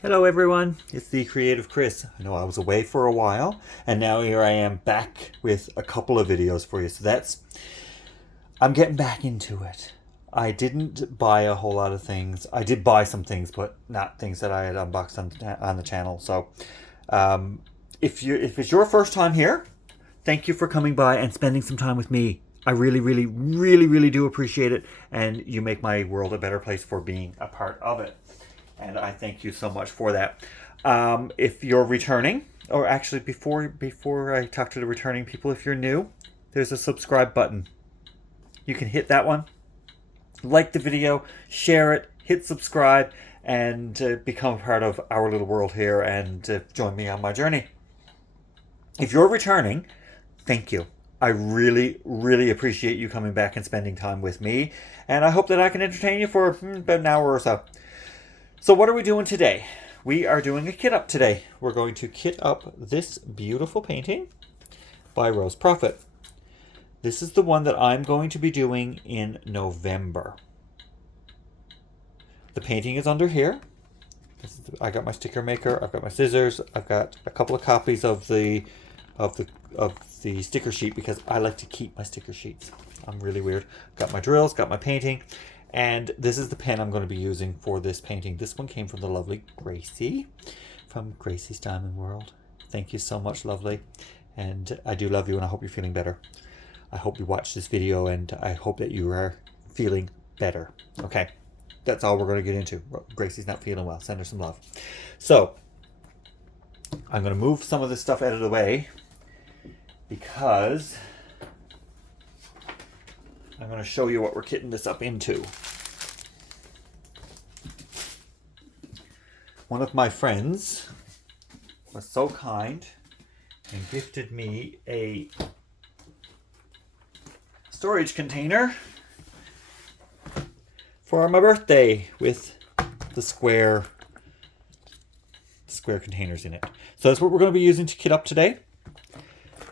Hello everyone, it's the Creative Chris. I know I was away for a while and now here I am back with a couple of videos for you. I'm getting back into it. I didn't buy a whole lot of things. I did buy some things, but not things that I had unboxed on the channel. So if it's your first time here, thank you for coming by and spending some time with me. I really, really, really, really do appreciate it, and you make my world a better place for being a part of it. And I thank you so much for that. If you're returning, or actually before I talk to the returning people, if you're new, there's a subscribe button. You can hit that one, like the video, share it, hit subscribe, and become a part of our little world here and join me on my journey. If you're returning, thank you. I really, really appreciate you coming back and spending time with me, and I hope that I can entertain you for about an hour or so. So what are we doing today? We are doing a kit up today. We're going to kit up this beautiful painting by Rose Prophet. This is the one that I'm going to be doing in November. The painting is under here. I got my sticker maker, I've got my scissors, I've got a couple of copies of the sticker sheet because I like to keep my sticker sheets. I'm really weird. Got my drills, got my painting. And this is the pen I'm going to be using for this painting. This one came from the lovely Gracie from Gracie's Diamond World. Thank you so much, lovely. And I do love you and I hope you're feeling better. I hope you watch this video and I hope that you are feeling better. Okay, that's all we're going to get into. Gracie's not feeling well. Send her some love. So, I'm going to move some of this stuff out of the way because I'm going to show you what we're kitting this up into. One of my friends was so kind and gifted me a storage container for my birthday with the square containers in it. So that's what we're going to be using to kit up today.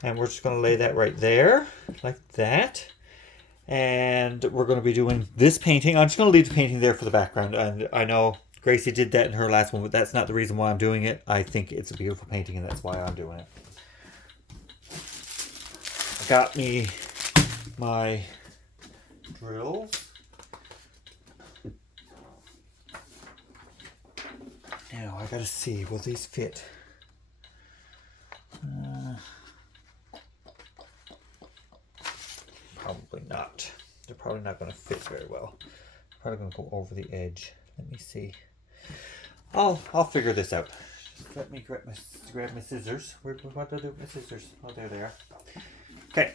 And we're just going to lay that right there like that. And we're going to be doing this painting. I'm just going to leave the painting there for the background. And I know Gracie did that in her last one, but that's not the reason why I'm doing it. I think it's a beautiful painting, and that's why I'm doing it. I got me my drills. Now, I got to see, will these fit? Probably not. They're probably not going to fit very well. Probably going to go over the edge. Let me see. I'll figure this out. Just let me grab my scissors. What do I do with my scissors? Oh, there they are. Okay,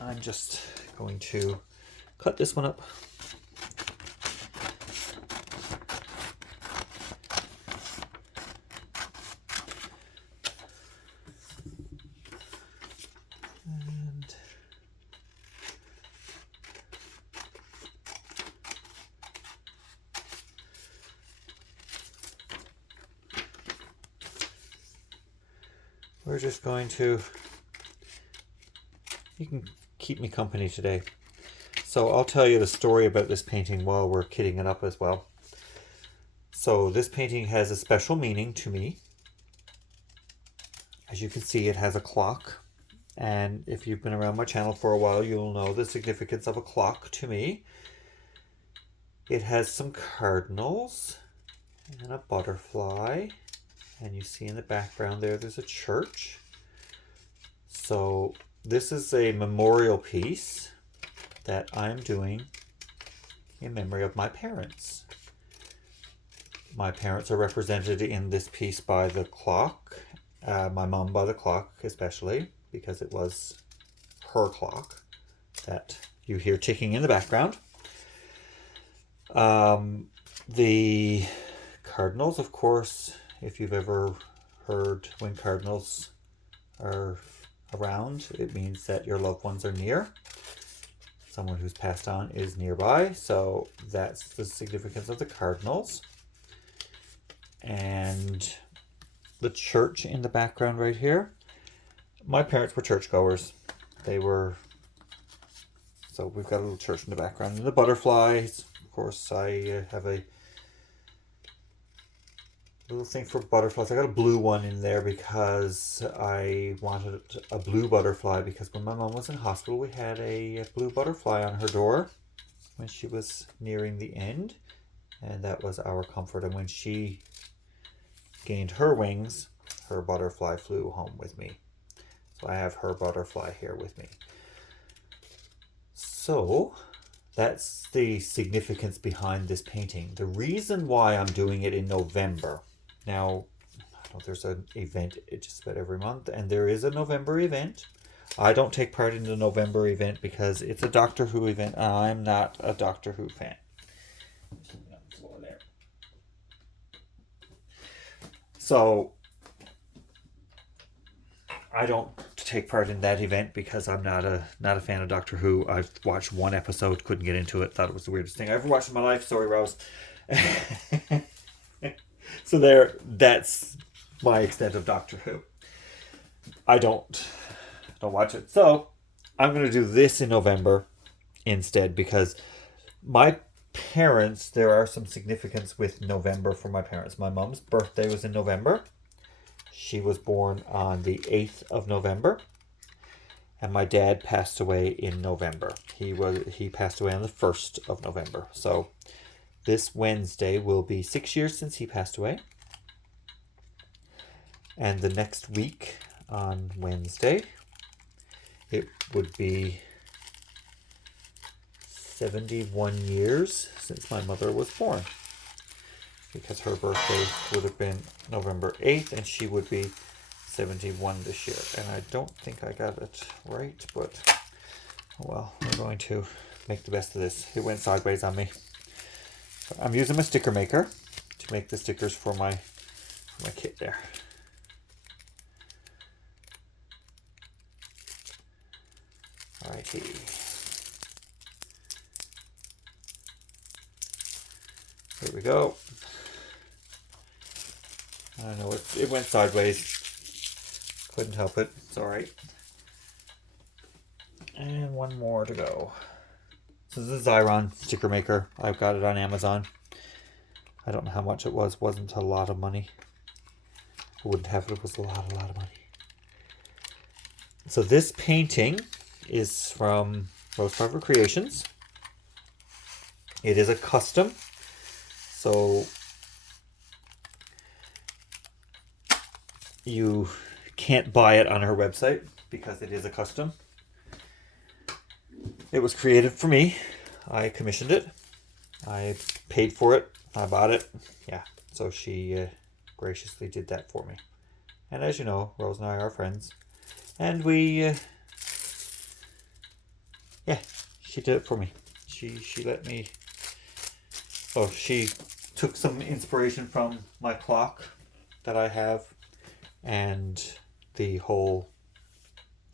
I'm just going to cut this one up. We're just going to, you can keep me company today. So I'll tell you the story about this painting while we're kitting it up as well. So this painting has a special meaning to me. As you can see, it has a clock. And if you've been around my channel for a while, you'll know the significance of a clock to me. It has some cardinals and a butterfly. And you see in the background there's a church. So this is a memorial piece that I'm doing in memory of my parents. My parents are represented in this piece by the clock. My mom by the clock especially, because it was her clock that you hear ticking in the background. The cardinals, of course, if you've ever heard when cardinals are around, it means that your loved ones are near. Someone who's passed on is nearby. So that's the significance of the cardinals. And the church in the background right here. My parents were churchgoers. So we've got a little church in the background. And the butterflies, of course, I have a little thing for butterflies. I got a blue one in there because I wanted a blue butterfly, because when my mom was in hospital, we had a blue butterfly on her door when she was nearing the end, and that was our comfort. And when she gained her wings, her butterfly flew home with me. So I have her butterfly here with me. So that's the significance behind this painting. The reason why I'm doing it in November. Now, I know there's an event just about every month, and there is a November event. I don't take part in the November event because it's a Doctor Who event, and I'm not a Doctor Who fan. So I don't take part in that event because I'm not a fan of Doctor Who. I've watched one episode, couldn't get into it, thought it was the weirdest thing I ever watched in my life. Sorry, Rose. So that's my extent of Doctor Who. I don't watch it. So I'm going to do this in November instead, because my parents, there are some significance with November for my parents. My mom's birthday was in November. She was born on the 8th of November. And my dad passed away in November. He passed away on the 1st of November. So this Wednesday will be 6 years since he passed away. And the next week on Wednesday, it would be 71 years since my mother was born. Because her birthday would have been November 8th, and she would be 71 this year. And I don't think I got it right, but oh well, we're going to make the best of this. It went sideways on me. I'm using my sticker maker to make the stickers for my kit there. Alrighty. Here we go. I know it went sideways. Couldn't help it. It's alright. And one more to go. This is a Xyron sticker maker. I've got it on Amazon. I don't know how much it was. Wasn't a lot of money. I wouldn't have it. It was a lot of money. So this painting is from Rose Carver Creations. It is a custom. So you can't buy it on her website because it is a custom. It was created for me. I commissioned it. I paid for it. I bought it. Yeah, so she graciously did that for me. And as you know, Rose and I are friends. And we, she did it for me. She let me, she took some inspiration from my clock that I have and the whole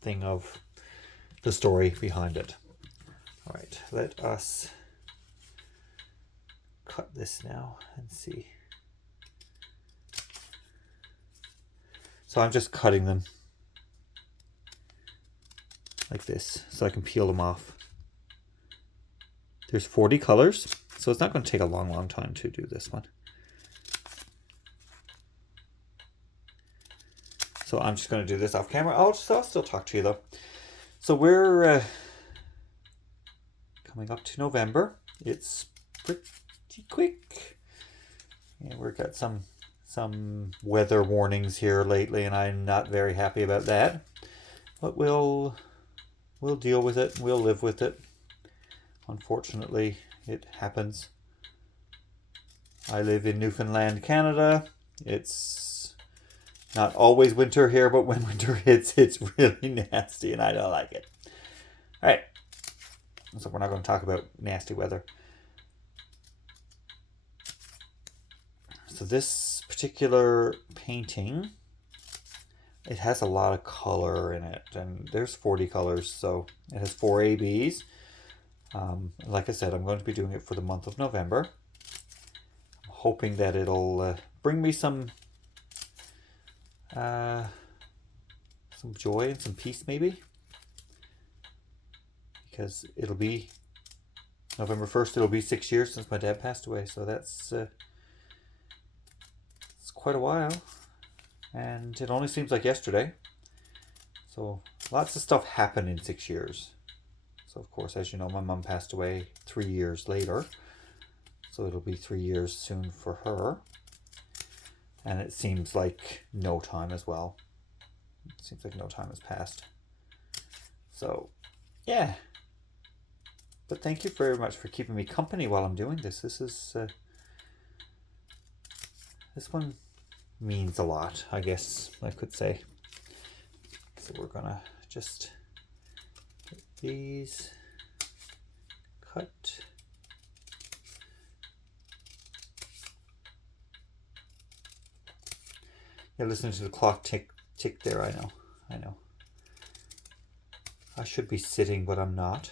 thing of the story behind it. All right, let us cut this now and see. So I'm just cutting them like this so I can peel them off. There's 40 colors, so it's not going to take a long time to do this one. So I'm just going to do this off camera. I'll still talk to you though. So we're coming up to November. It's pretty quick. Yeah, we've got some weather warnings here lately, and I'm not very happy about that. But we'll deal with it. We'll live with it. Unfortunately, it happens. I live in Newfoundland, Canada. It's not always winter here, but when winter hits, it's really nasty, and I don't like it. All right. So we're not going to talk about nasty weather. So this particular painting, it has a lot of color in it, and there's 40 colors, so it has 4 ABs. Like I said, I'm going to be doing it for the month of November. I'm hoping that it'll bring me some joy and some peace, maybe, because it'll be November 1st. It'll be 6 years since my dad passed away, so that's quite a while, and it only seems like yesterday. So lots of stuff happened in 6 years. So of course, as you know, my mum passed away 3 years later. So it'll be 3 years soon for her. And it seems like no time as well. It seems like no time has passed. So, yeah. But thank you very much for keeping me company while I'm doing this. This one means a lot, I guess I could say. So we're gonna just get these cut. Yeah, listening to the clock tick there. I know. I should be sitting, but I'm not.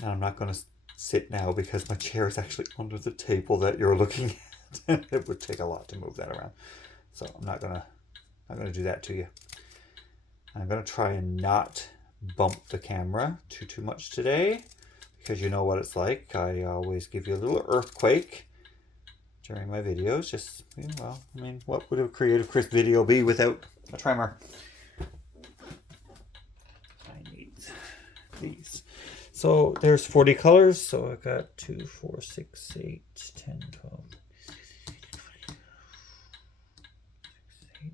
And I'm not going to sit now because my chair is actually under the table that you're looking at. It would take a lot to move that around. So I'm not gonna do that to you. I'm gonna try and not bump the camera too much today, because you know what it's like. I always give you a little earthquake during my videos. Just, well, I mean, what would a Creative Chris video be without a tremor? I need these. So there's 40 colors. So I got 2, 4, 6, 8, 10, 12,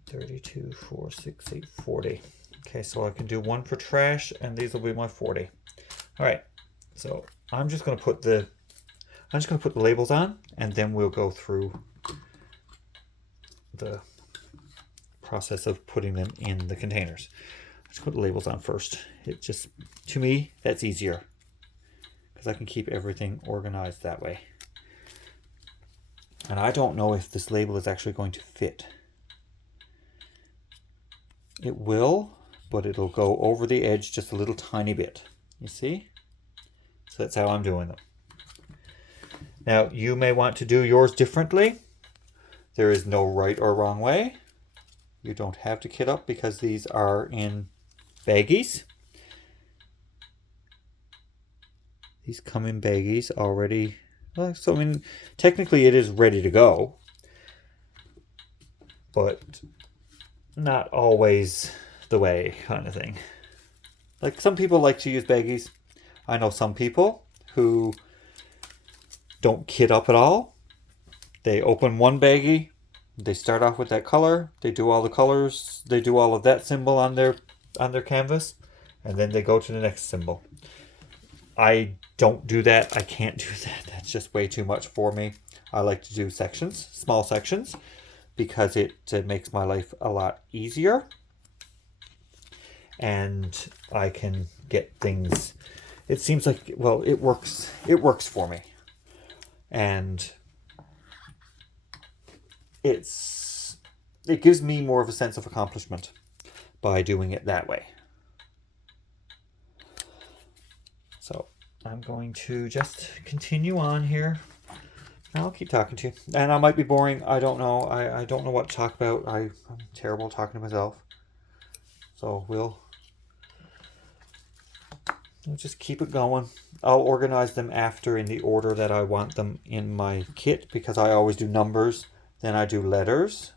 32, 4, 6, 8, 40. Okay, so I can do one for trash, and these will be my 40. All right, so I'm just going to put the labels on, and then we'll go through the process of putting them in the containers. Let's put the labels on first. It just, to me, that's easier because I can keep everything organized that way. And I don't know if this label is actually going to fit. It will, but it'll go over the edge just a little tiny bit. You see? So that's how I'm doing them. Now, you may want to do yours differently. There is no right or wrong way. You don't have to kit up because these are in baggies. These come in baggies already. So, I mean, technically it is ready to go. But not always the way, kind of thing. Like, some people like to use baggies. I know some people who don't kit up at all. They open one baggie, they start off with that color, they do all the colors, they do all of that symbol on their canvas, and then they go to the next symbol. I don't do that. I can't do that. That's just way too much for me. I like to do sections, small sections, because it makes my life a lot easier. And I can get things, it seems like, well, it works for me. And it gives me more of a sense of accomplishment by doing it that way. So I'm going to just continue on here. I'll keep talking to you. And I might be boring. I don't know. I don't know what to talk about. I'm terrible talking to myself. So we'll just keep it going. I'll organize them after in the order that I want them in my kit, because I always do numbers, then I do letters,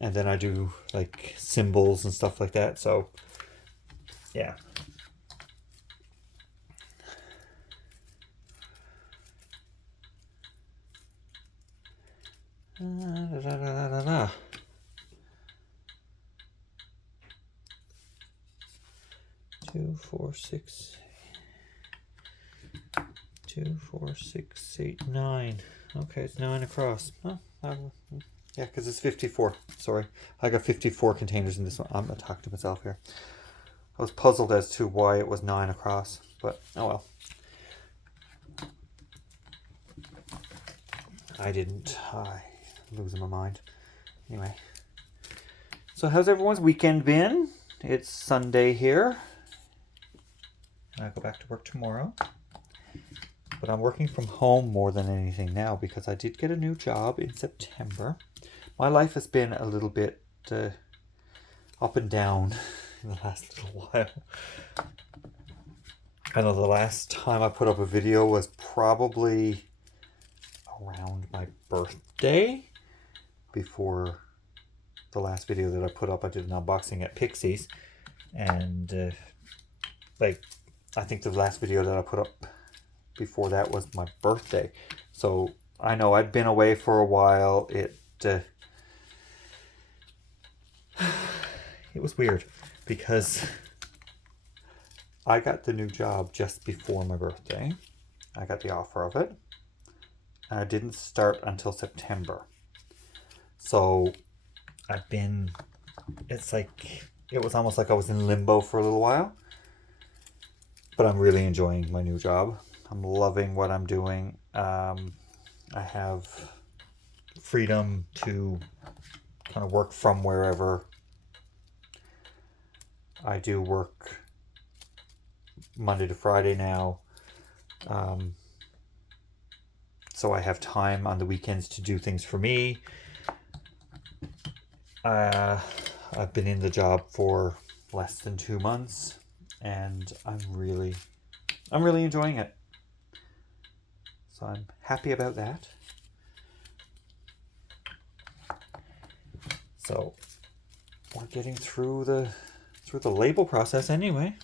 and then I do like symbols and stuff like that. So yeah. Da, da, da, da, da. 2, 4, 6, 2, 4, 6, 8, 9. Okay, it's 9 across. Oh, yeah, because it's 54. Sorry, I got 54 containers in this one. I'm gonna talk to myself here. I was puzzled as to why it was 9 across, but oh well. I'm losing my mind. Anyway, so how's everyone's weekend been? It's Sunday here. I go back to work tomorrow. But I'm working from home more than anything now because I did get a new job in September. My life has been a little bit up and down in the last little while. I know the last time I put up a video was probably around my birthday. Before the last video that I put up, I did an unboxing at Pixies, and like, I think the last video that I put up before that was my birthday. So I know I'd been away for a while. It was weird because I got the new job just before my birthday. I got the offer of it, and I didn't start until September. So it's like, it was almost like I was in limbo for a little while. But I'm really enjoying my new job. I'm loving what I'm doing. I have freedom to kind of work from wherever. I do work Monday to Friday now. So I have time on the weekends to do things for me. I've been in the job for less than 2 months, and I'm really enjoying it. So I'm happy about that. So we're getting through the label process anyway.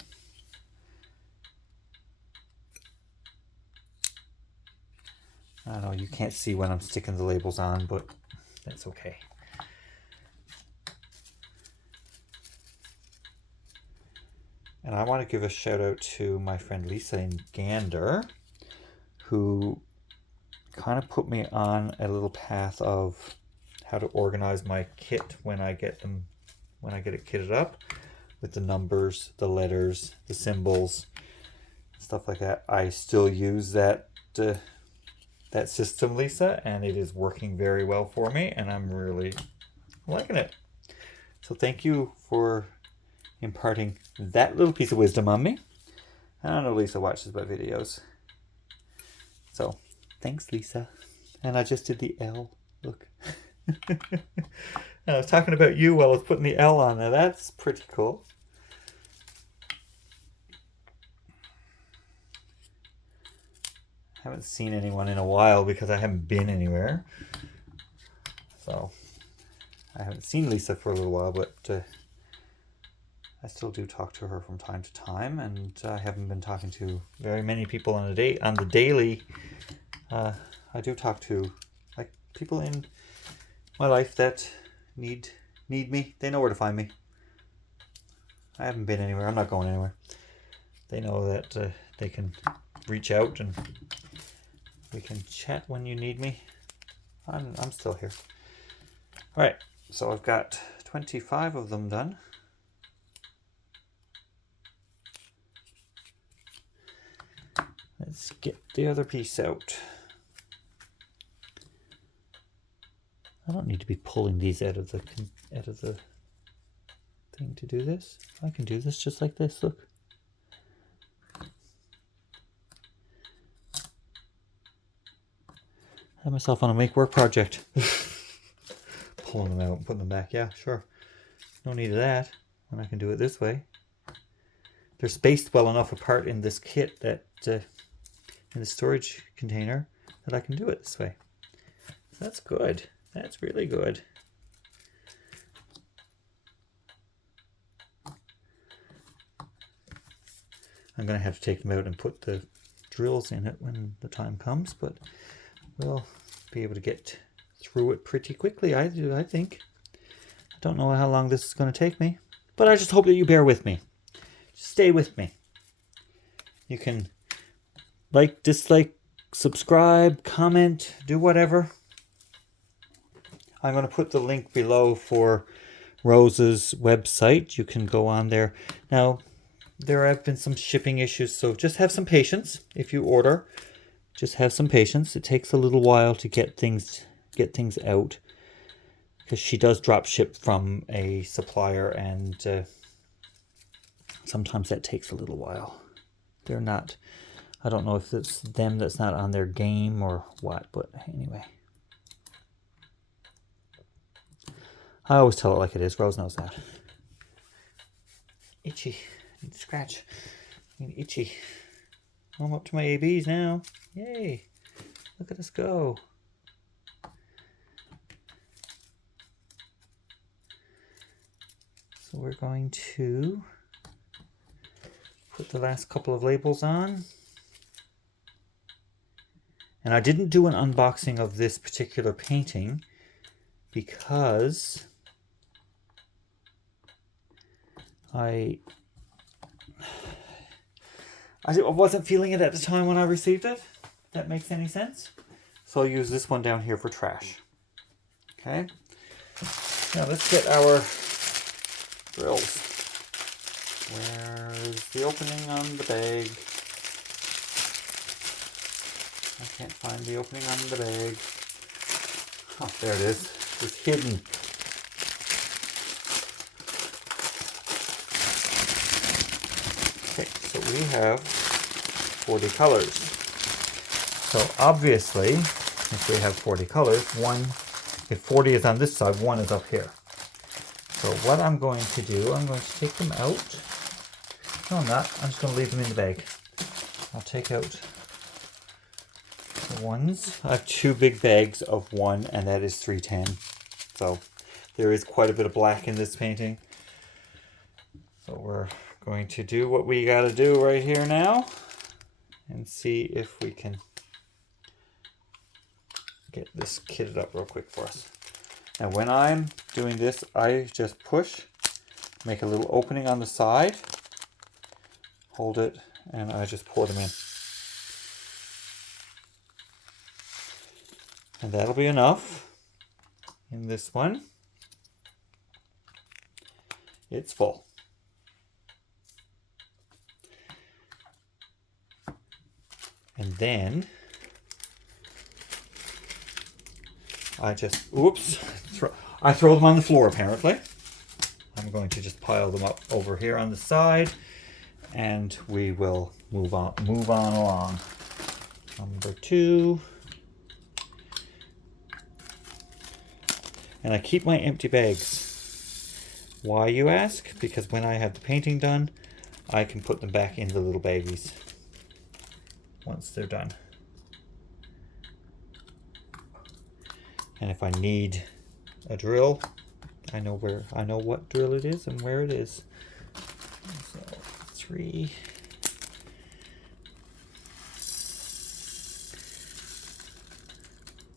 I know you can't see when I'm sticking the labels on, but that's okay. And I want to give a shout out to my friend Lisa in Gander, who kind of put me on a little path of how to organize my kit when I get it kitted up, with the numbers, the letters, the symbols, stuff like that. I still use that system, Lisa, and it is working very well for me, and I'm really liking it. So thank you for imparting that little piece of wisdom on me. I don't know, Lisa watches my videos. So thanks, Lisa. And I just did the L. Look. And I was talking about you while I was putting the L on there. That's pretty cool. I haven't seen anyone in a while because I haven't been anywhere. So I haven't seen Lisa for a little while, but I still do talk to her from time to time, and I haven't been talking to very many people on the daily. I do talk to like people in my life that need me. They know where to find me. I haven't been anywhere. I'm not going anywhere. They know that they can reach out and we can chat when you need me. I'm still here. All right, so I've got 25 of them done. Let's get the other piece out. I don't need to be pulling these out of the thing to do this. I can do this just like this, look. I have myself on a make work project. Pulling them out and putting them back. Yeah, sure. No need of that when I can do it this way. They're spaced well enough apart in this kit that in the storage container that I can do it this way. So that's good. That's really good. I'm going to have to take them out and put the drills in it when the time comes, but we'll be able to get through it pretty quickly, I think. I don't know how long this is going to take me, but I just hope that you bear with me. Just stay with me. You can like, dislike, subscribe, comment, do whatever. I'm going to put the link below for Rose's website. You can go on there. Now, there have been some shipping issues, so just have some patience if you order. Just have some patience. It takes a little while to get things out, because she does drop ship from a supplier, and sometimes that takes a little while. They're not, I don't know if it's them that's not on their game or what, but anyway. I always tell it like it is. Rose knows that. Itchy. Scratch. Itchy. I'm up to my ABs now. Yay. Look at us go. we're going to put the last couple of labels on. And I didn't do an unboxing of this particular painting because I wasn't feeling it at the time when I received it. If that makes any sense. So I'll use this one down here for trash. Okay. Now let's get our drills. Where's the opening on the bag? I can't find the opening on the bag. Oh, there it is. It's hidden. Okay, so we have 40 colors. So obviously, if we have 40 colors, if 40 is on this side, 1 is up here. So what I'm going to do, I'm going to take them out. No, I'm not. I'm just going to leave them in the bag. I'll take out the ones. I have 2 big bags of 1, and that is 310. So there is quite a bit of black in this painting. So we're going to do what we got to do right here now and see if we can get this kitted up real quick for us. Now when I'm doing this, I just push, make a little opening on the side, hold it, and I just pour them in. And that'll be enough. In this one, it's full. And then I just, I throw them on the floor apparently. I'm going to just pile them up over here on the side and we will move on along. Number 2. And I keep my empty bags. Why, you ask? Because when I have the painting done, I can put them back in the little baggies once they're done. And if I need a drill, I know what drill it is and where it is. So 3.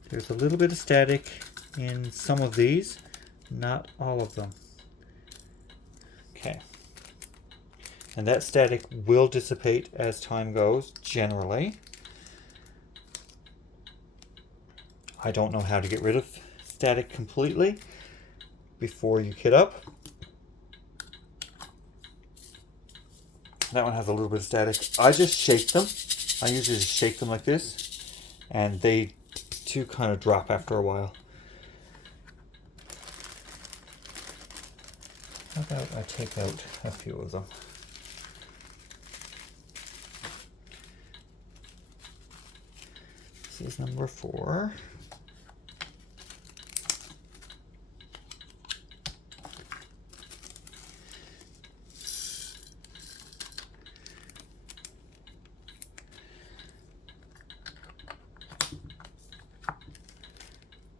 There's a little bit of static in some of these, not all of them. Okay. And that static will dissipate as time goes, generally. I don't know how to get rid of static completely before you kit up. That one has a little bit of static. I just shake them. I usually just shake them like this, and they too kind of drop after a while. How about I take out a few of them? This is number 4.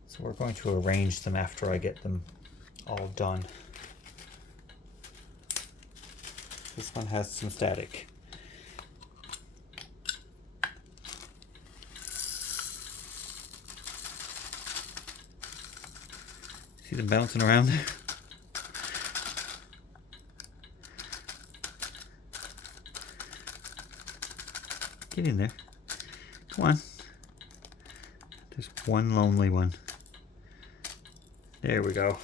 So we're going to arrange them after I get them all done. This one has some static. See them bouncing around there? Get in there. Come on. There's one lonely one. There we go.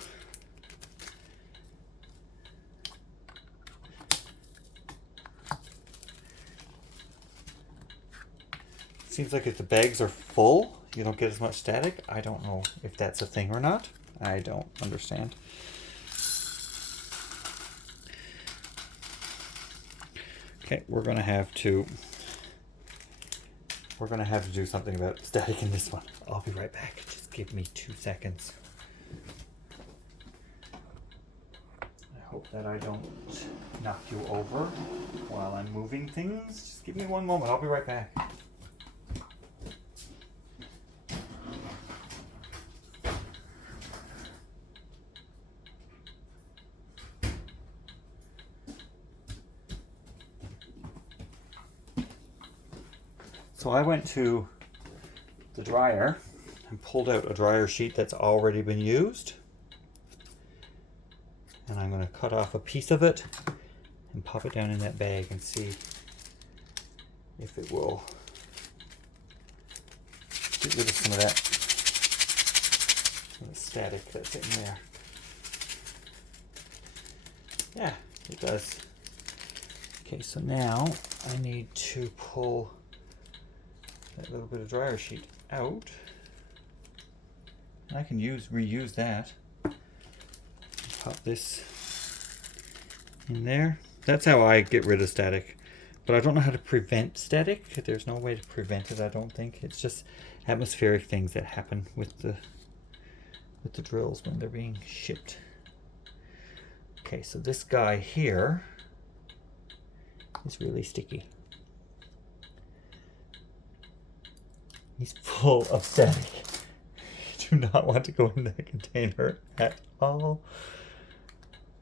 Seems like if the bags are full, you don't get as much static. I don't know if that's a thing or not. I don't understand. Okay, we're gonna have to do something about static in this one. I'll be right back. Just give me 2 seconds. I hope that I don't knock you over while I'm moving things. Just give me 1 moment. I'll be right back. So I went to the dryer and pulled out a dryer sheet that's already been used. And I'm going to cut off a piece of it and pop it down in that bag and see if it will get rid of some of that static that's in there. Yeah, it does. Okay, so now I need to pull that little bit of dryer sheet out. And I can reuse that. Pop this in there. That's how I get rid of static. But I don't know how to prevent static. There's no way to prevent it, I don't think. It's just atmospheric things that happen with the drills when they're being shipped. Okay, so this guy here is really sticky. He's full of static. I do not want to go in that container at all.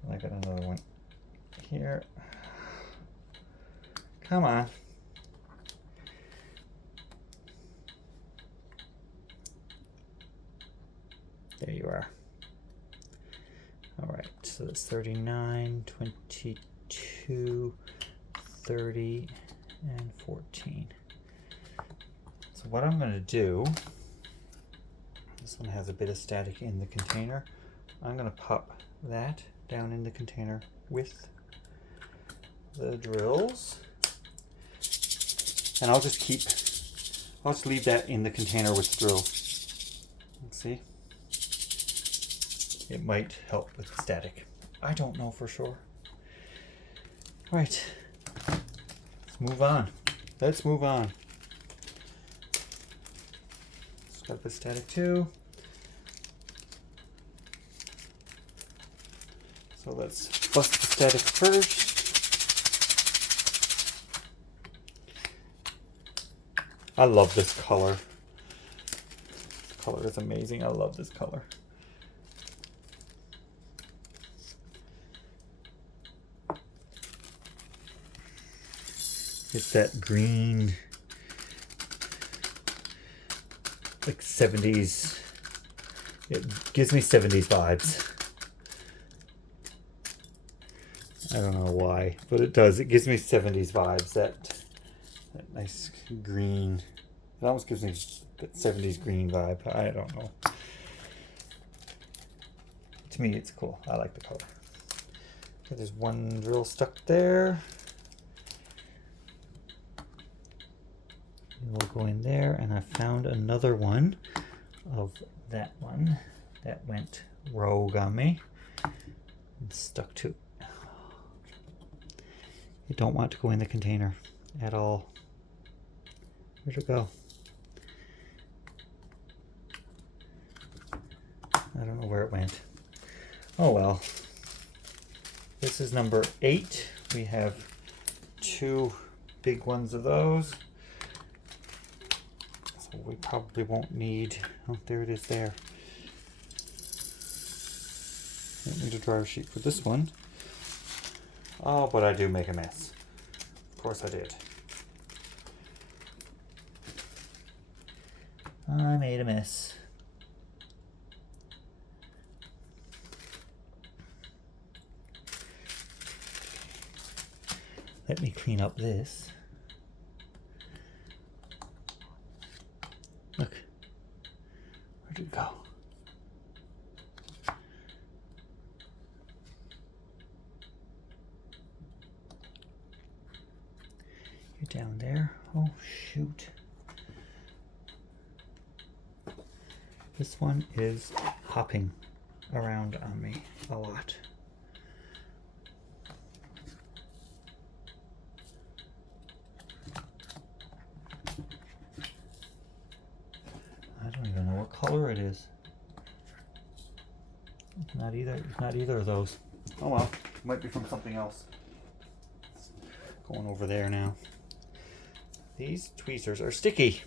I got another one here. Come on. There you are. All right, so that's 39, 22, 30, and 14. So what I'm going to do, this one has a bit of static in the container. I'm going to pop that down in the container with the drills. And I'll just leave that in the container with the drill. Let's see. It might help with the static. I don't know for sure. Right. Let's move on. Let's move on. It's got a bit of static too. So let's bust the static first. I love this color. This color is amazing. I love this color. It's that green, like 70s. It gives me 70s vibes. I don't know why, but it does. It gives me 70s vibes. That nice green. It almost gives me that 70s green vibe. I don't know. To me, it's cool. I like the color. Okay, there's one drill stuck there. We'll go in there, and I found another one of that one that went rogue on me and stuck to. You don't want to go in the container at all. Where'd it go? I don't know where it went. Oh well. This is number 8. We have 2 big ones of those. So we probably won't need, oh, there it is there. Don't need a dryer sheet for this one. Oh, but I do make a mess. Of course I did. I made a mess. Let me clean up this. Look. Where'd it go? You're down there. Oh, shoot. This one is hopping around on me a lot. I don't even know what color it is. It's not either of those. Oh well, it might be from something else. Going over there now. These tweezers are sticky.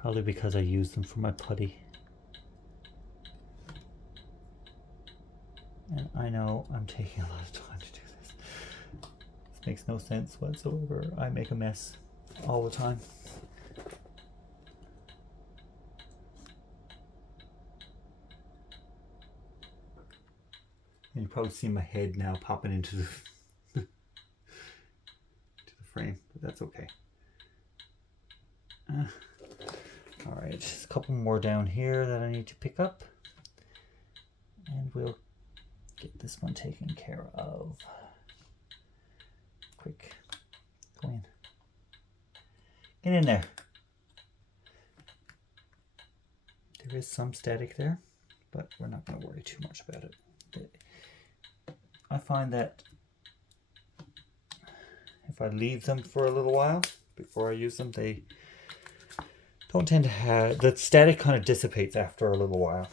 Probably because I use them for my putty. And I I'm taking a lot of time to do this. This makes no sense whatsoever. I make a mess all the time. And you probably see my head now popping into the to the frame, but that's okay. All right, just a couple more down here that I need to pick up, and we'll get this one taken care of. Quick, go in. Get in there. There is some static there, but we're not going to worry too much about it. I find that if I leave them for a little while before I use them, they don't tend to have, the static kind of dissipates after a little while.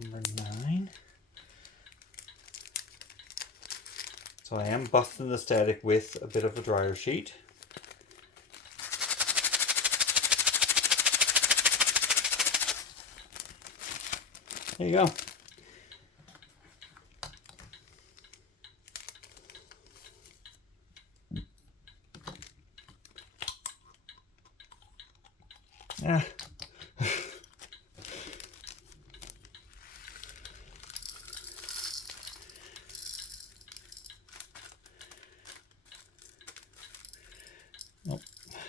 Number 9. So I am busting the static with a bit of a dryer sheet. There you go. Ah.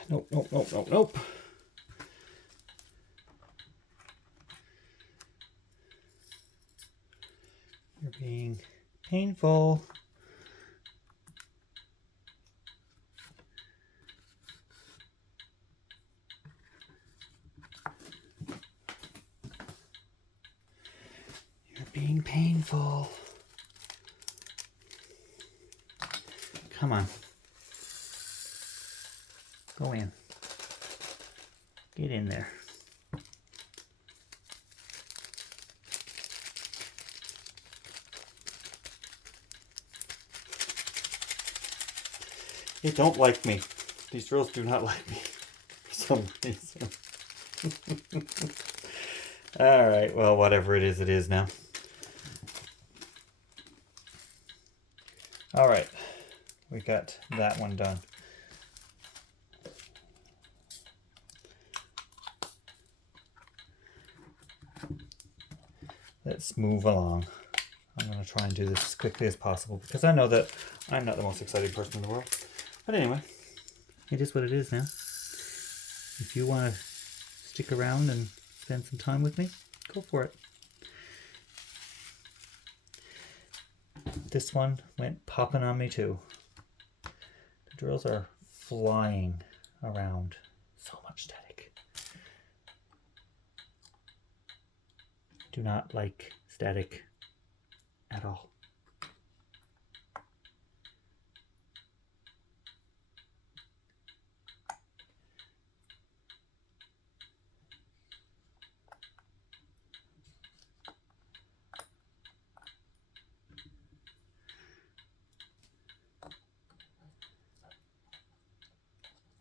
Nope, nope, nope, nope, nope. You're being painful. You're being painful. Come on. Go in. Get in there. They don't like me. These drills do not like me for some reason. Alright, well, whatever it is now. Alright, we got that one done. Let's move along. I'm going to try and do this as quickly as possible because I know that I'm not the most exciting person in the world. But anyway, it is what it is now. If you want to stick around and spend some time with me, go for it. This one went popping on me too. The drills are flying around. So much static. Do not like static at all.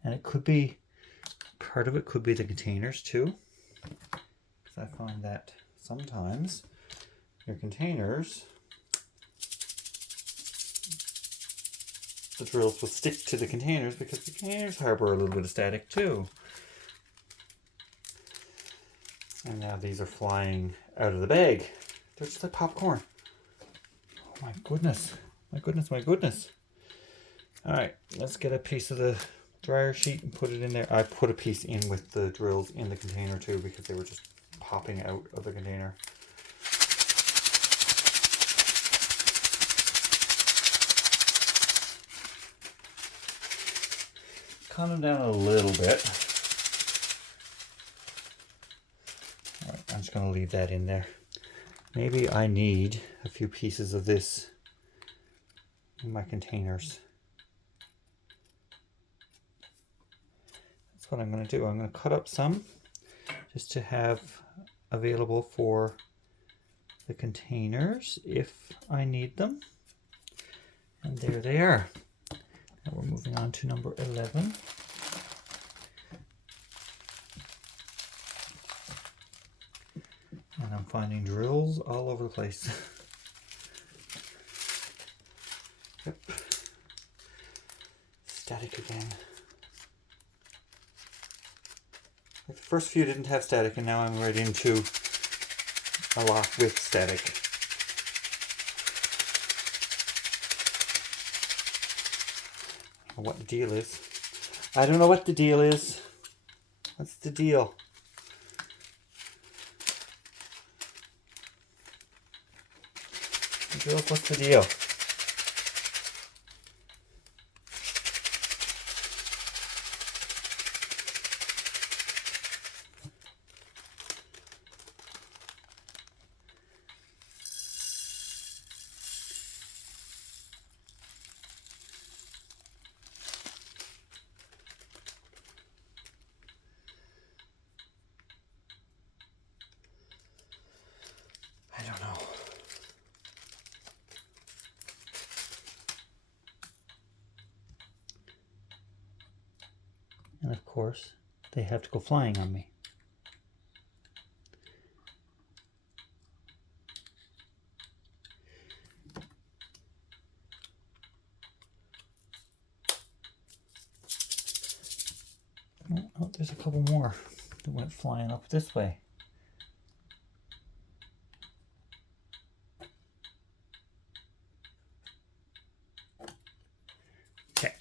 And it could be, part of it could be the containers too. Because I find that sometimes your containers, the drills will stick to the containers because the containers harbor a little bit of static too. And now these are flying out of the bag. They're just like popcorn. Oh my goodness. My goodness, my goodness. Alright, let's get a piece of the dryer sheet and put it in there. I put a piece in with the drills in the container too because they were just popping out of the container. Calm them down a little bit. All right, I'm just going to leave that in there. Maybe I need a few pieces of this in my containers. That's what I'm going to do. I'm going to cut up some just to have available for the containers if I need them. And there they are. Now we're moving on to number 11. And I'm finding drills all over the place. Yep. Static again. Like the first few didn't have static, and now I'm right into a lot with static. I don't know what the deal is. I don't know what the deal is. What's the deal? Girls, what's the deal? I don't know. And of course, they have to go flying on me. Oh, there's a couple more that went flying up this way. Okay.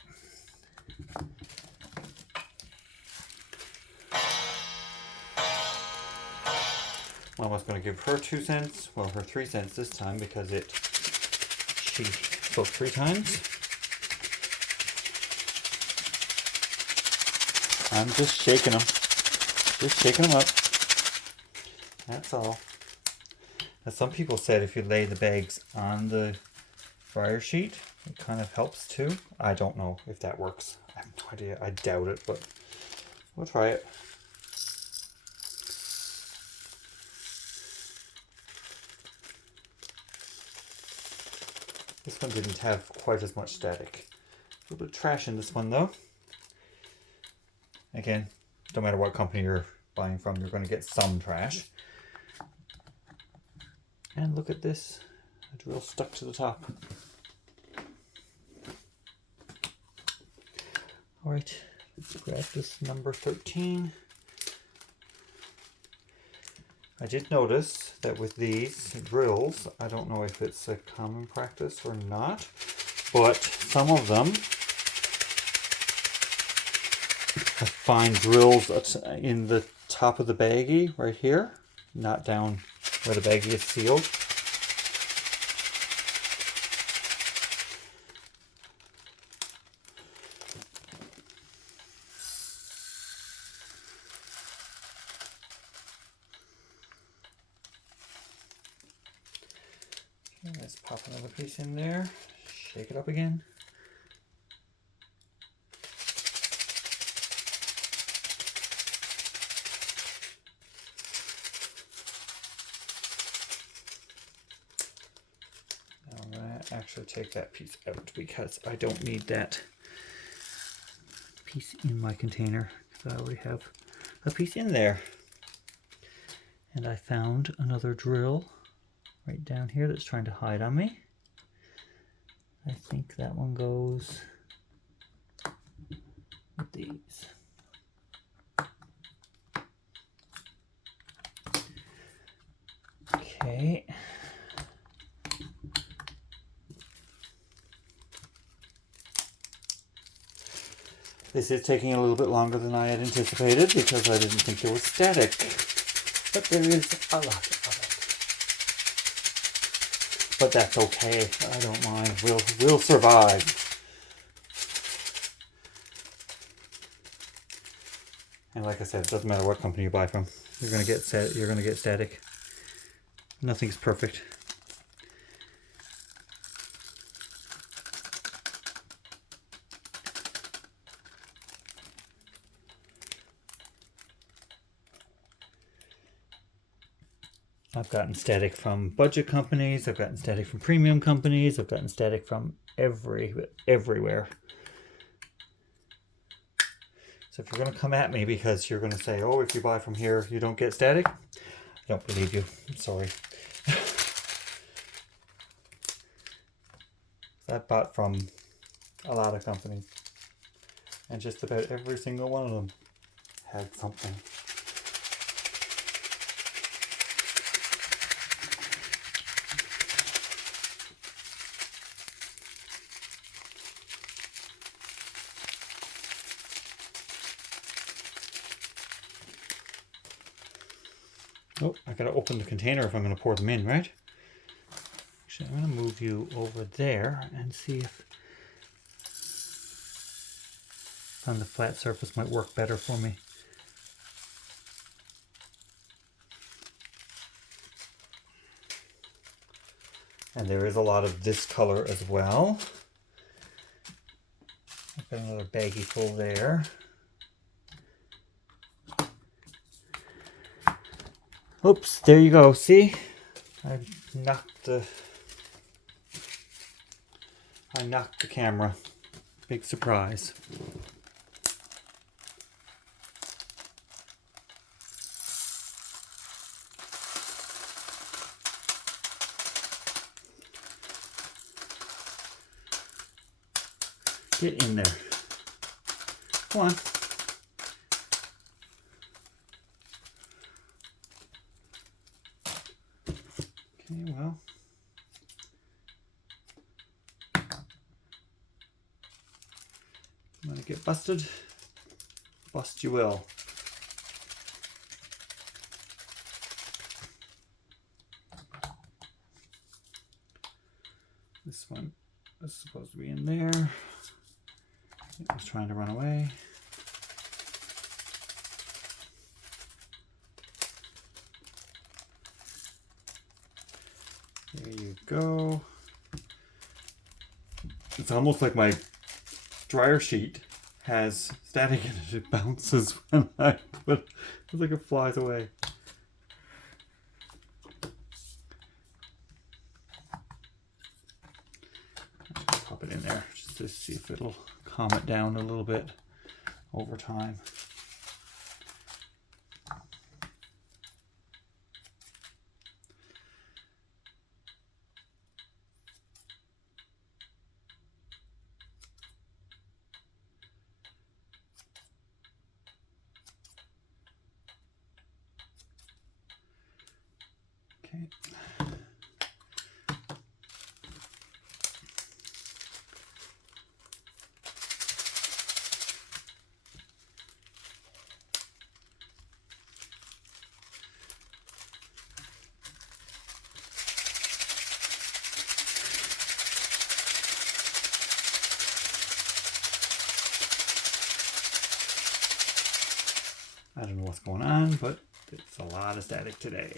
Well, I was going to give her 2 cents, well, her 3 cents this time because she spoke 3 times. I'm just shaking them. Just shaking them up. That's all. As some people said, if you lay the bags on the fryer sheet, it kind of helps too. I don't know if that works. I have no idea. I doubt it, but we'll try it. This one didn't have quite as much static. A little bit of trash in this one though. Again, no matter what company you're buying from, you're going to get some trash. And look at this, a drill stuck to the top. All right, let's grab this number 13. I did notice that with these drills, I don't know if it's a common practice or not, but some of them I find drills in the top of the baggie right here, not down where the baggie is sealed. Okay, let's pop another piece in there, shake it up again. Actually take that piece out because I don't need that piece in my container because I already have a piece in there. And I found another drill right down here that's trying to hide on me. I think that one goes with these. Okay. This is taking a little bit longer than I had anticipated because I didn't think there was static. But there is a lot of it. But that's okay. I don't mind. We'll survive. And like I said, it doesn't matter what company you buy from. You're gonna get static. Nothing's perfect. I've gotten static from budget companies, I've gotten static from premium companies, I've gotten static from everywhere. So if you're going to come at me because you're going to say, oh, if you buy from here, you don't get static, I don't believe you. I'm sorry. I've bought from a lot of companies. And just about every single one of them had something. Oh, I gotta open the container if I'm gonna pour them in, right? Actually, I'm gonna move you over there and see if on the flat surface might work better for me. And there is a lot of this color as well. I've got another baggie full there. Oops, there you go. See? I knocked the camera. Big surprise. Get in there. Come on. Okay, well. You want to get busted? Bust you will. This one is supposed to be in there. It was trying to run away. There you go. It's almost like my dryer sheet has static in it. It bounces when I put it. It's like it flies away. Just pop it in there just to see if it'll calm it down a little bit over time. Okay. I don't know what's going on, but it's a lot of static today.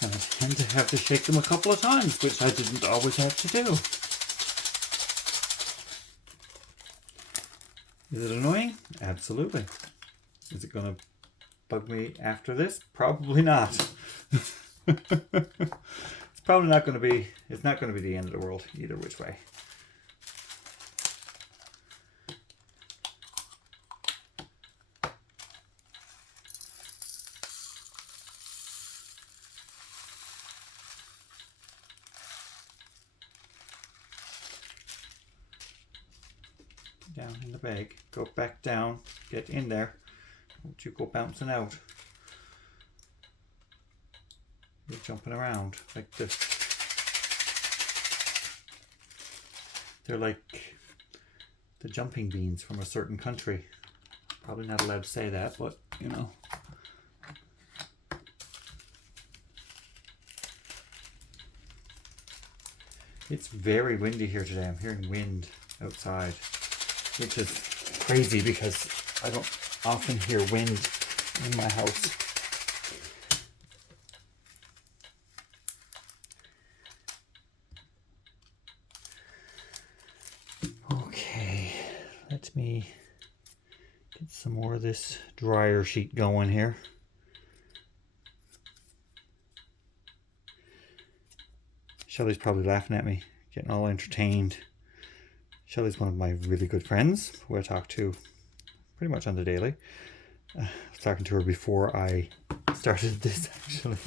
And I tend to have to shake them a couple of times, which I didn't always have to do. Is it annoying? Absolutely. Is it going to bug me after this? Probably not. It's probably not going to be, it's not going to be the end of the world either which way. Down in the bag, go back down, get in there. Don't you go bouncing out. You're jumping around like this. They're like the jumping beans from a certain country. Probably not allowed to say that, but you know. It's very windy here today. I'm hearing wind outside, which is crazy because I don't often hear wind in my house. Okay, let me get some more of this dryer sheet going here. Shelly's probably laughing at me, getting all entertained. Shelley's one of my really good friends who I talk to pretty much on the daily. I was talking to her before I started this actually.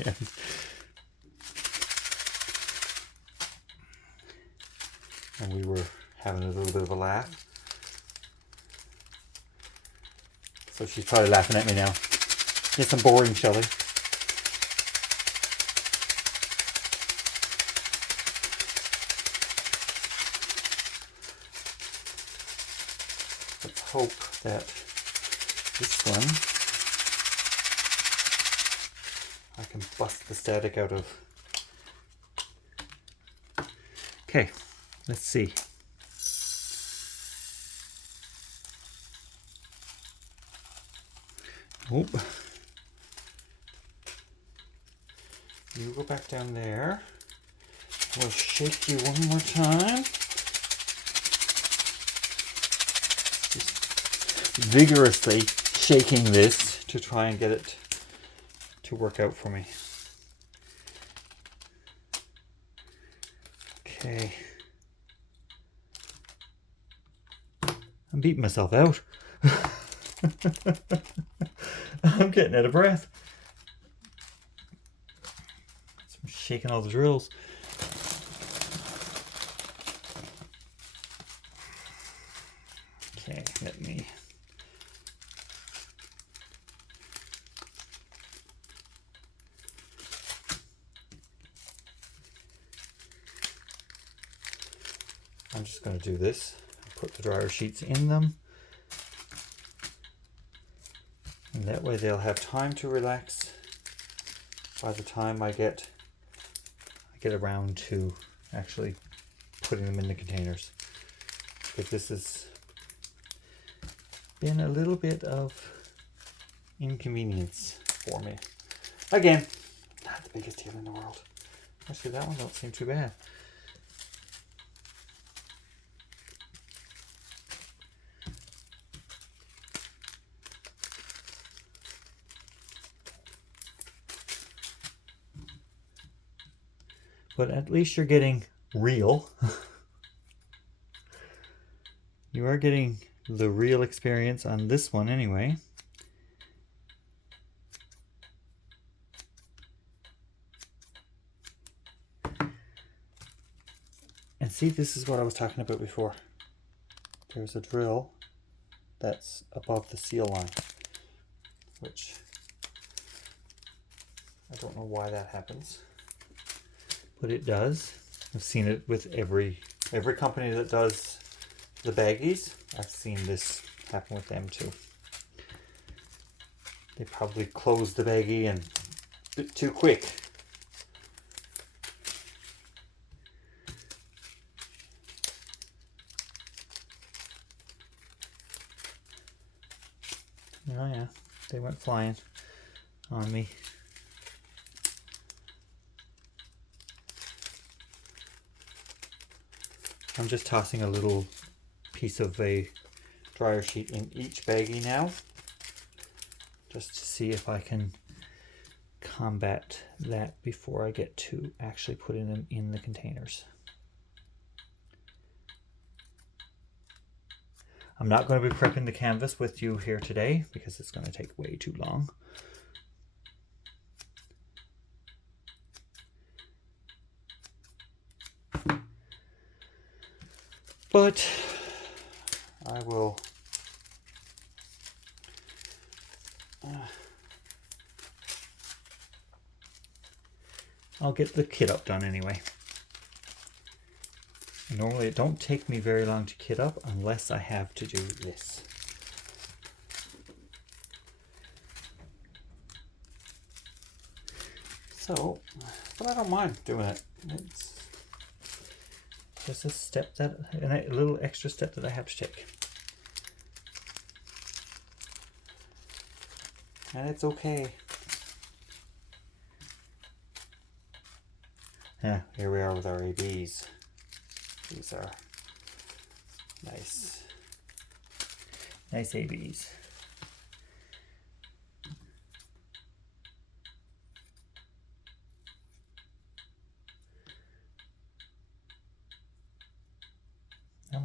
And we were having a little bit of a laugh. So she's probably laughing at me now. Yes, I'm boring, Shelley. Let's hope that this one I can bust the static out of. Okay, let's see. Oh, you go back down there. We'll shake you one more time. Just vigorously shaking this to try and get it to work out for me. Okay. I'm beating myself out. I'm getting out of breath. I'm shaking all the drills. Okay, let me. I'm just going to do this. Put the dryer sheets in them. And that way they'll have time to relax by the time I get around to actually putting them in the containers. But this has been a little bit of inconvenience for me. Again, not the biggest deal in the world. Actually, that one don't seem too bad. But at least you're getting real. You are getting the real experience on this one anyway. And see, this is what I was talking about before. There's a drill that's above the seal line, which I don't know why that happens, but it does. I've seen it with every company that does the baggies. I've seen this happen with them too. They probably closed the baggie and a bit too quick. Oh yeah, they went flying on me. I'm just tossing a little piece of a dryer sheet in each baggie now, just to see if I can combat that before I get to actually putting them in the containers. I'm not going to be prepping the canvas with you here today because it's going to take way too long. But I will I'll get the kit up done anyway. Normally it don't take me very long to kit up unless I have to do this. So, but I don't mind doing it. It's just a step that, a little extra step that I have to take. And it's okay. Yeah, here we are with our ABs. These are nice ABs.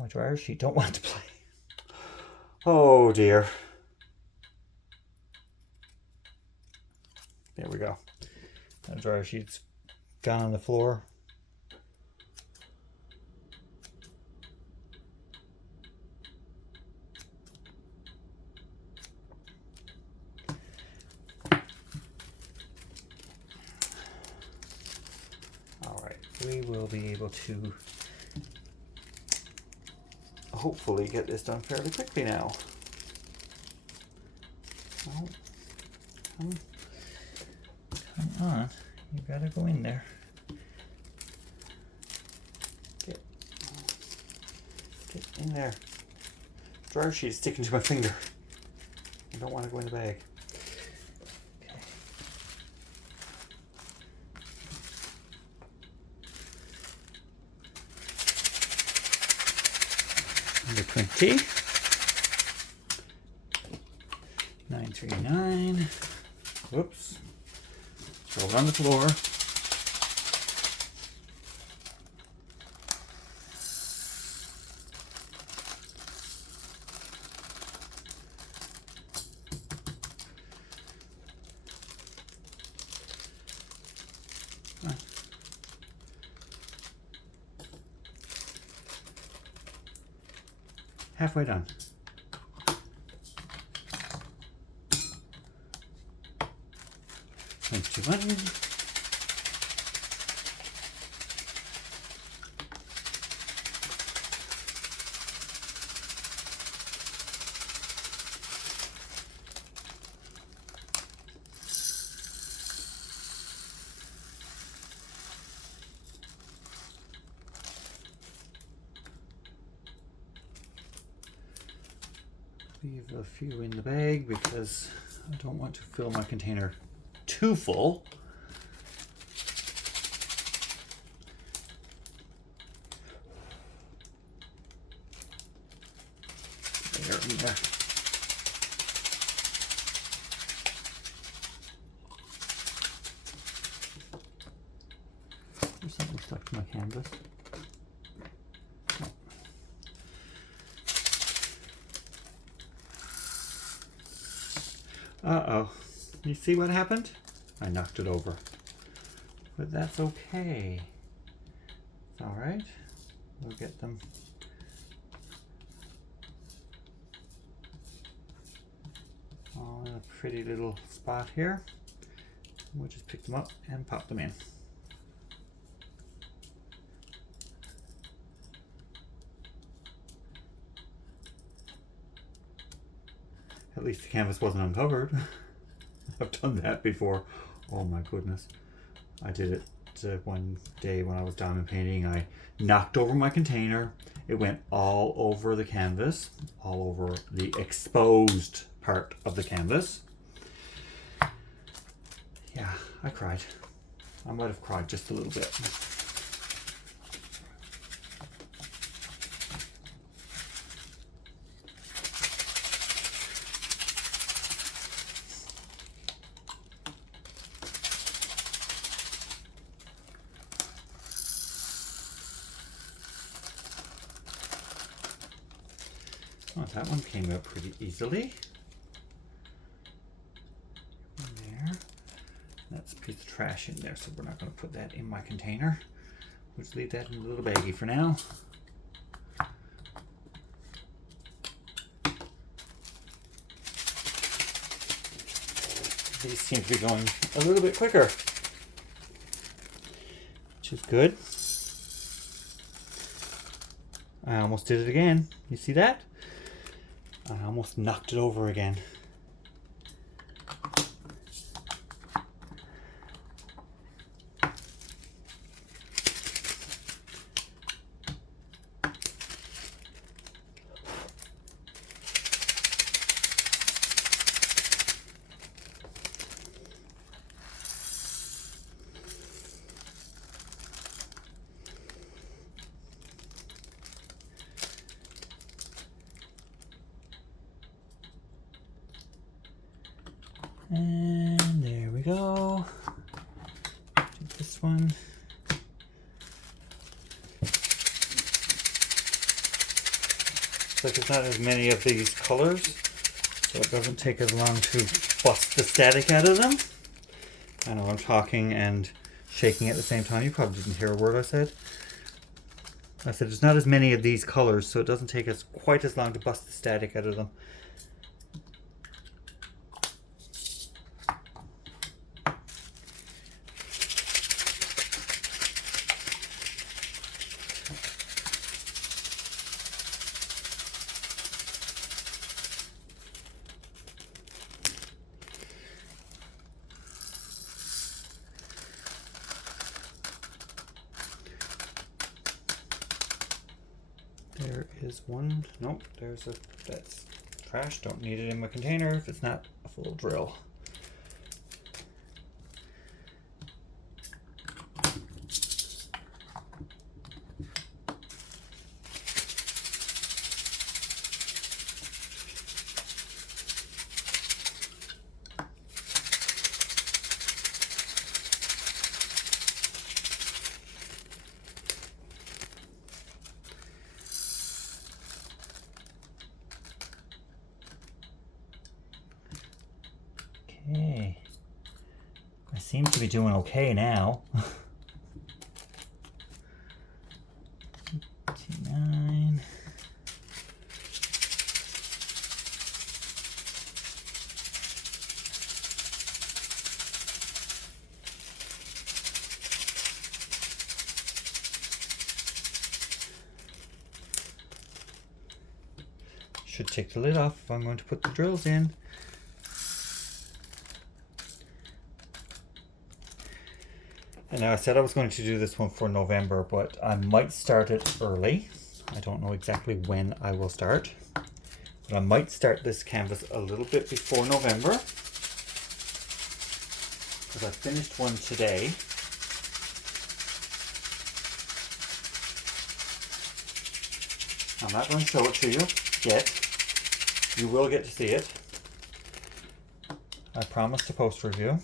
My dryer sheet don't want to play. Oh dear. There we go. That dryer sheet's gone on the floor. All right, we will be able to hopefully get this done fairly quickly now. Oh, come on, you gotta go in there. Get in there. Dryer sheet is sticking to my finger. I don't want to go in the bag. Okay. Number 20. 939. Whoops. Throw it on the floor. Halfway done. $21. Leave a few in the bag because I don't want to fill my container too full. There, in there. There's something stuck to my canvas. Uh-oh. You see what happened? I knocked it over. But that's okay. It's alright. We'll get them. All in a pretty little spot here. We'll just pick them up and pop them in. At least the canvas wasn't uncovered. I've done that before. Oh my goodness. I did it one day when I was diamond painting. I knocked over my container. It went all over the canvas, all over the exposed part of the canvas. Yeah, I cried. I might have cried just a little bit. Oh, that one came out pretty easily. There. That's a piece of trash in there, so we're not going to put that in my container. We'll just leave that in a little baggie for now. These seem to be going a little bit quicker, which is good. I almost did it again. You see that? I almost knocked it over again. And there we go. Do this one. like there's not as many of these colors, so it doesn't take as long to bust the static out of them. I know I'm talking and shaking at the same time. You probably didn't hear a word I said. I said there's not as many of these colors, so it doesn't take us quite as long to bust the static out of them. There is one. Nope, there's a. That's trash. Don't need it in my container if it's not a full drill. Okay. I seem to be doing okay now. 9. Should take the lid off if I'm going to put the drills in. And now I said I was going to do this one for November, but I might start it early. I don't know exactly when I will start, but I might start this canvas a little bit before November, because I finished one today. I'm not going to show it to you yet. You will get to see it. I promised a post review.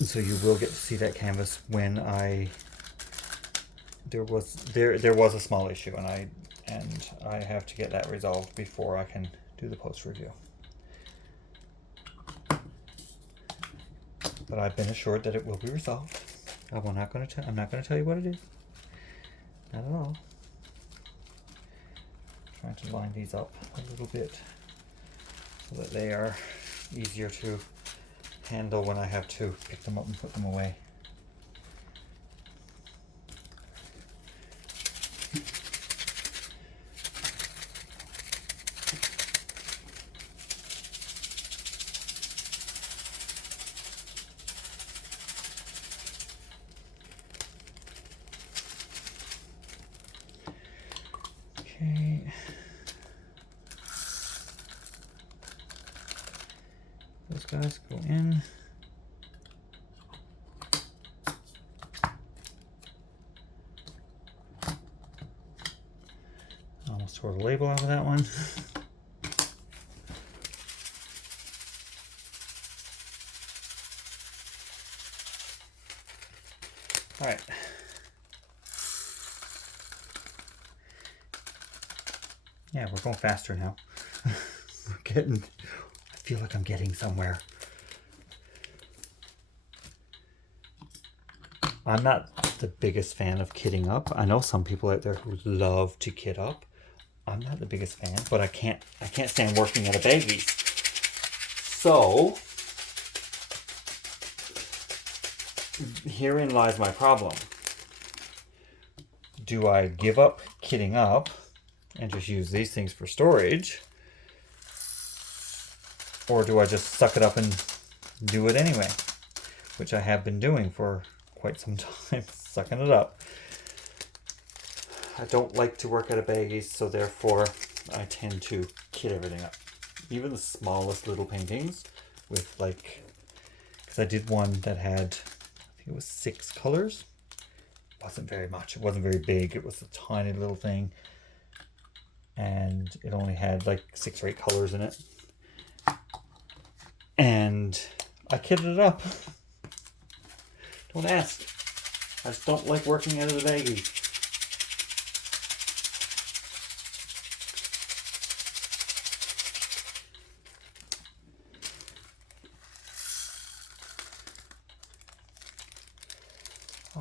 So you will get to see that canvas when there was a small issue, and I have to get that resolved before I can do the post review. But I've been assured that it will be resolved. I'm not going to tell you what it is. Not at all. I'm trying to line these up a little bit so that they are easier to handle when I have to pick them up and put them away. Okay. Those guys go in. Almost tore the label out of that one. All right. Yeah, we're going faster now. I feel like I'm getting somewhere. I'm not the biggest fan of kitting up. I know some people out there who love to kit up. I'm not the biggest fan, but I can't stand working at a Baggies. So herein lies my problem. Do I give up kitting up and just use these things for storage? Or do I just suck it up and do it anyway? Which I have been doing for quite some time, sucking it up. I don't like to work at a Baggies, so therefore I tend to kit everything up. Even the smallest little paintings with because I did one that had, I think it was 6 colors. It wasn't very much. It wasn't very big. It was a tiny little thing. And it only had 6 or 8 colors in it. And I kitted it up. Don't ask. I just don't like working out of the Baggie.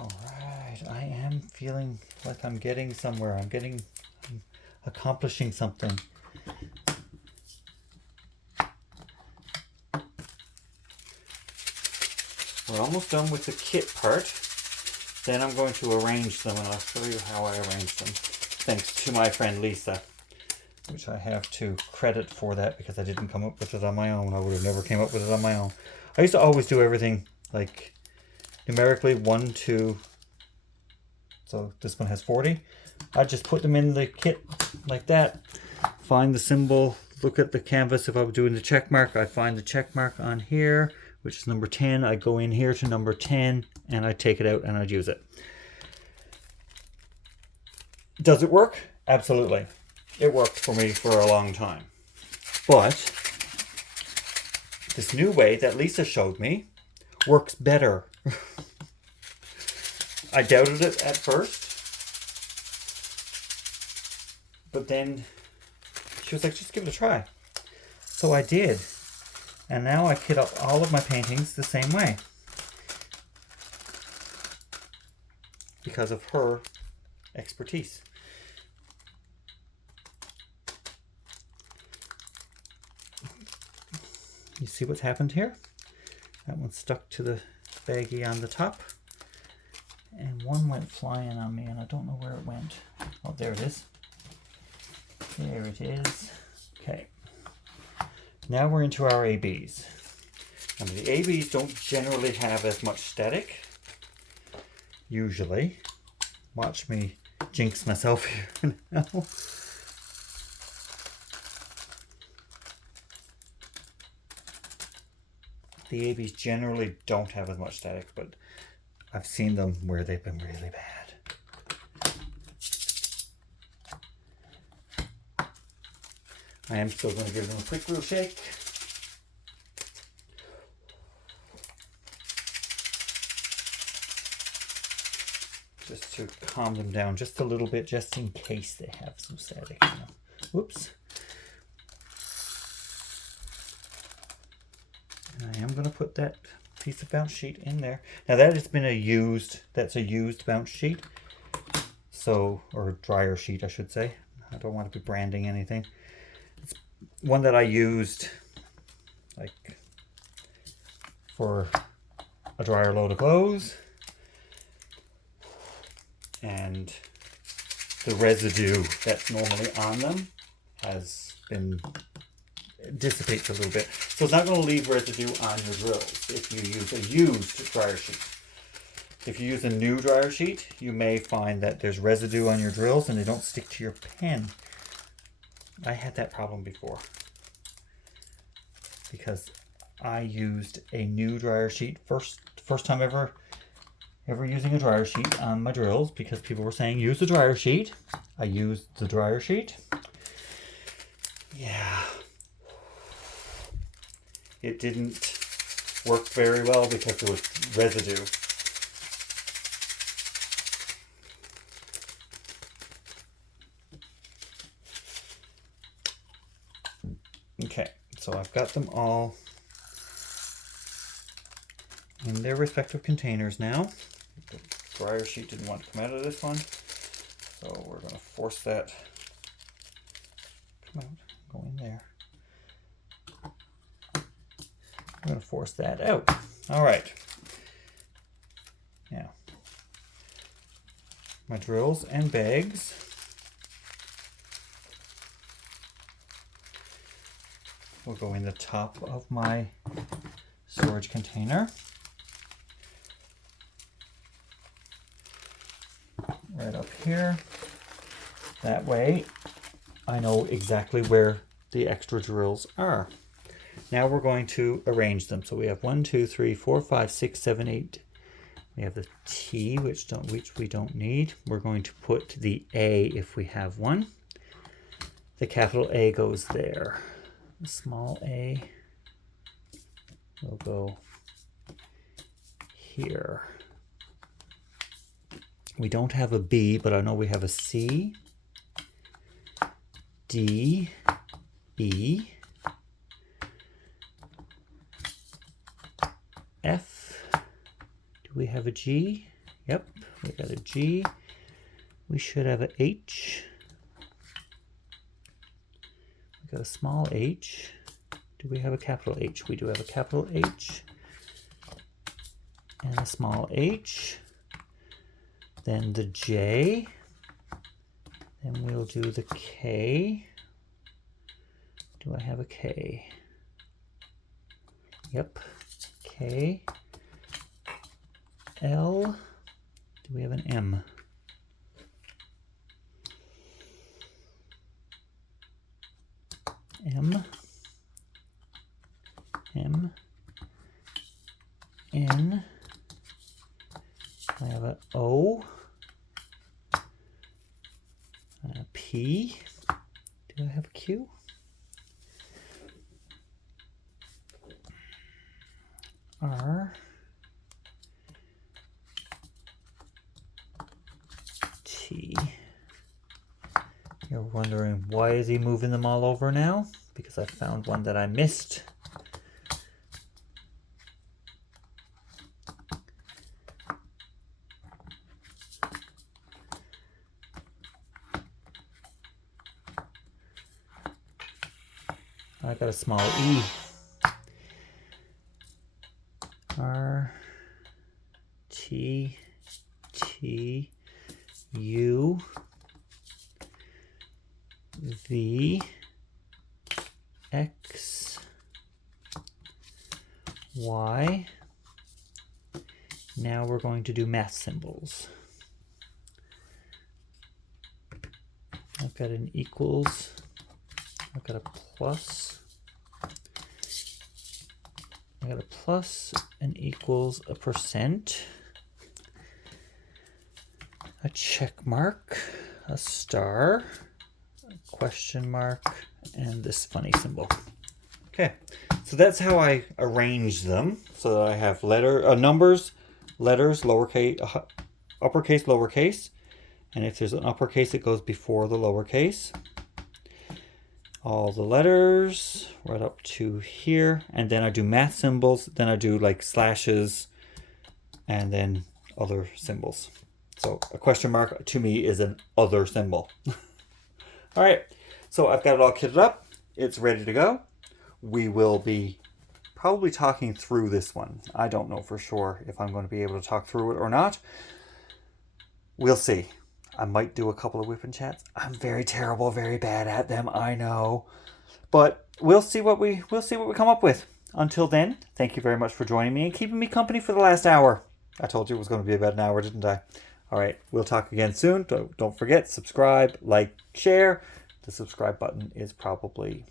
All right, I am feeling like I'm getting somewhere. I'm accomplishing something. We're almost done with the kit part. Then I'm going to arrange them, and I'll show you how I arrange them. Thanks to my friend Lisa, which I have to credit for that because I didn't come up with it on my own. I would have never came up with it on my own. I used to always do everything like numerically 1, 2. So this one has 40. I just put them in the kit like that. Find the symbol, look at the canvas. If I was doing the check mark, I find the check mark on here, which is number 10. I go in here to number 10 and I take it out and I'd use it. Does it work? Absolutely. It worked for me for a long time. But this new way that Lisa showed me works better. I doubted it at first, but then she was like, just give it a try. So I did. And now I kit up all of my paintings the same way because of her expertise. You see what's happened here? That one stuck to the baggie on the top. And one went flying on me and I don't know where it went. Oh, there it is. There it is. Okay. Now we're into our ABs. And the ABs don't generally have as much static. Usually. Watch me jinx myself here now. The ABs generally don't have as much static, but I've seen them where they've been really bad. I am still going to give them a quick little shake. Just to calm them down just a little bit, just in case they have some static. You know. Whoops. And I am going to put that piece of bounce sheet in there. Now that has been that's a used bounce sheet. So, or dryer sheet, I should say. I don't want to be branding anything. It's one that I used like for a dryer load of clothes. And the residue that's normally on them has been dissipates a little bit. So it's not going to leave residue on your drills if you use a used dryer sheet. If you use a new dryer sheet, you may find that there's residue on your drills and they don't stick to your pen. I had that problem before because I used a new dryer sheet first time ever using a dryer sheet on my drills because people were saying use the dryer sheet. I used the dryer sheet. Yeah. It didn't work very well because there was residue. Okay, so I've got them all in their respective containers now. The dryer sheet didn't want to come out of this one, so we're going to force that. Come out, go in there. I'm going to force that out. All right. Now, my drills and bags. Will go in the top of my storage container. Right up here. That way, I know exactly where the extra drills are. Now we're going to arrange them. So we have 1, 2, 3, 4, 5, 6, 7, 8. We have the T, which we don't need. We're going to put the A if we have one. The capital A goes there. The small a will go here. We don't have a B, but I know we have a C, D, E, F. Do we have a G? Yep, we got a G. We should have a H. We got a small h. Do we have a capital H? We do have a capital H and a small h. Then the J. Then we'll do the K. Do I have a K? Yep. K. L. Do we have an M? M. M. N. I have a O. A P. Do I have a Q? R. T. You're wondering, why is he moving them all over now? Because I found one that I missed. I got a small e. R, T, T, U, V, X, Y. Now we're going to do math symbols. I've got an equals. I've got a plus. I got a plus, an equals, a percent, a check mark, a star, a question mark, and this funny symbol. Okay, so that's how I arrange them. So that I have numbers, letters, lowercase, uppercase, lowercase, and if there's an uppercase, it goes before the lowercase. All the letters right up to here, and then I do math symbols, then I do like slashes and then other symbols. So a question mark to me is an other symbol. All right, so I've got it all kitted up. It's ready to go. We will be probably talking through this one. I don't know for sure if I'm going to be able to talk through it or not. We'll see. I might do a couple of whip and chats. I'm very terrible, very bad at them, I know. But we'll see what we come up with. Until then, thank you very much for joining me and keeping me company for the last hour. I told you it was going to be about an hour, didn't I? All right, we'll talk again soon. Don't forget, subscribe, like, share. The subscribe button is probably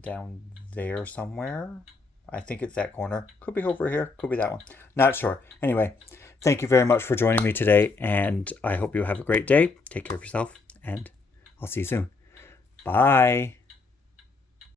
down there somewhere. I think it's that corner. Could be over here, could be that one. Not sure. Anyway, thank you very much for joining me today, and I hope you have a great day. Take care of yourself, and I'll see you soon. Bye.